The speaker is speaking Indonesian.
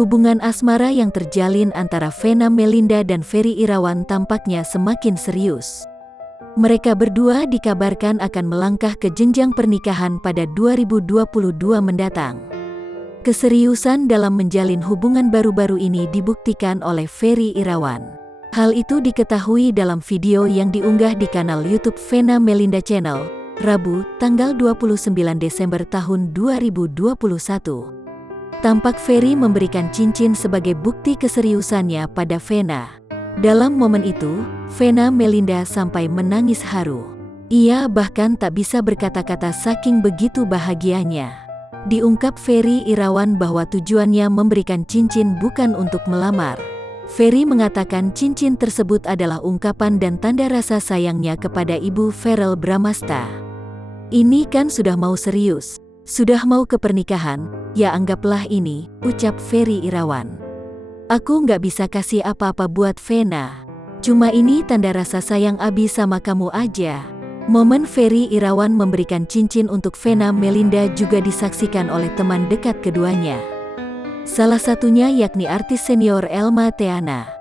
Hubungan asmara yang terjalin antara Vena Melinda dan Ferry Irawan tampaknya semakin serius. Mereka berdua dikabarkan akan melangkah ke jenjang pernikahan pada 2022 mendatang. Keseriusan dalam menjalin hubungan baru-baru ini dibuktikan oleh Ferry Irawan. Hal itu diketahui dalam video yang diunggah di kanal YouTube Vena Melinda Channel, Rabu, tanggal 29 Desember tahun 2021. Tampak Ferry memberikan cincin sebagai bukti keseriusannya pada Vena. Dalam momen itu, Vena Melinda sampai menangis haru. Ia bahkan tak bisa berkata-kata saking begitu bahagianya. Diungkap Ferry Irawan bahwa tujuannya memberikan cincin bukan untuk melamar. Ferry mengatakan cincin tersebut adalah ungkapan dan tanda rasa sayangnya kepada Ibu Verrel Bramasta. Ini kan sudah mau serius, sudah mau ke pernikahan, ya anggaplah ini, ucap Ferry Irawan. Aku nggak bisa kasih apa-apa buat Vena. Cuma ini tanda rasa sayang Abi sama kamu aja. Momen Ferry Irawan memberikan cincin untuk Vena Melinda juga disaksikan oleh teman dekat keduanya. Salah satunya yakni artis senior Elma Theana.